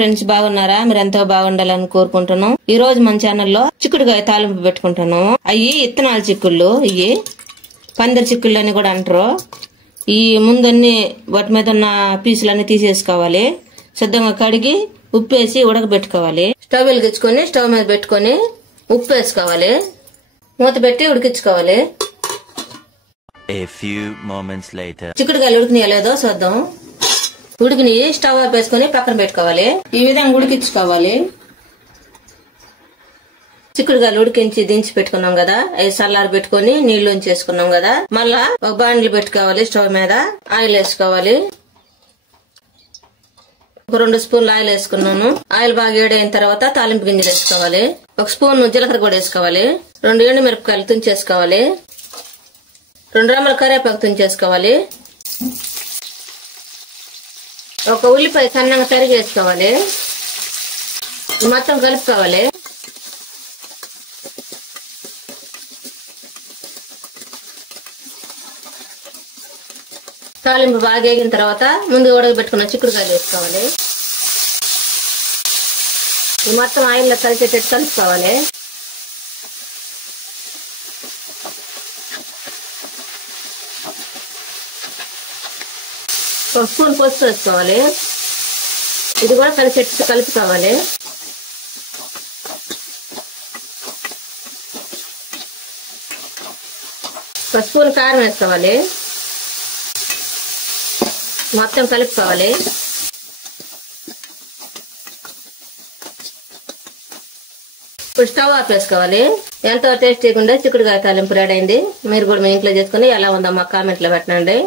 Friends, బాగున్నారా? మీరంతా బాగుండాలని కోరుకుంటున్నాం. ఈ రోజు మన ఛానల్లో చిక్కుడుకాయ తాలింపు పెట్టుకుంటున్నాము. అయ్యి ఇత్తనాల చిక్కుళ్ళు, ఇవి పందిరి చిక్కుళ్ళు అని కూడా అంటారు. ఈ ముందన్ని వాటి మీద ఉన్న పీసులన్నీ తీసేసుకోవాలి. శుద్ధంగా కడిగి ఉప్పు వేసి ఉడకబెట్టుకోవాలి. స్టవ్ వెలిగించుకొని స్టవ్ మీద పెట్టుకొని ఉప్పు వేసుకోవాలి. మూత పెట్టి ఉడికించుకోవాలి. చిక్కుడుకాయలు ఉడికినాయో లేదో చూద్దాం. ఉడికిని స్టవ్ ఆఫ్ వేసుకొని పక్కన పెట్టుకోవాలి. ఈ విధంగా ఉడికించుకోవాలి. చిక్కుడుకాయలు ఉడికించి దించి పెట్టుకున్నాం కదా, అవి సల్లారు పెట్టుకుని నీళ్లు చేసుకున్నాం కదా. మళ్ళా ఒక బాండ్లు పెట్టుకోవాలి. స్టవ్ మీద ఆయిల్ వేసుకోవాలి. ఒక 2 స్పూన్లు ఆయిల్ వేసుకున్నాను. ఆయిల్ బాగా వేడైన తర్వాత తాలింపు గింజలు వేసుకోవాలి. 1 స్పూన్ జీలకర్ర కూడా వేసుకోవాలి. 2 ఎండు మిరపకాయలు తుంచేసుకోవాలి. 2 రెమ్మల కరివేపాకు తుంచేసుకోవాలి. ఒక ఉల్లిపాయ సన్నగా తరిగి వేసుకోవాలి. మొత్తం కలుపుకోవాలి. తాలింపు బాగా వేగిన తర్వాత ముందు ఉడకబెట్టుకున్న చిక్కుడుకాయలు వేసుకోవాలి. మొత్తం ఆయిల్లో కలిసేటట్టు కలుపుకోవాలి. ఒక స్పూన్ పసుపు వేసుకోవాలి. ఇది కూడా కలిసేట్టు కలుపుకోవాలి. ఒక స్పూన్ కారం వేసుకోవాలి. మొత్తం కలుపుకోవాలి. ఇప్పుడు స్టవ్ ఆఫ్ వేసుకోవాలి. ఎంతో టేస్టీగా ఉండే చిక్కుడుకాయ తాలింపు రెడీ అయింది. మీరు కూడా మీ ఇంట్లో చేసుకుని ఎలా ఉందో మా కామెంట్లో పెట్టండి.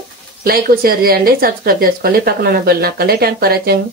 లైక్, షేర్ చేయండి, సబ్స్క్రైబ్ చేసుకోండి, పక్కన ఉన్న బెల్ నొక్కండి. Thanks for watching.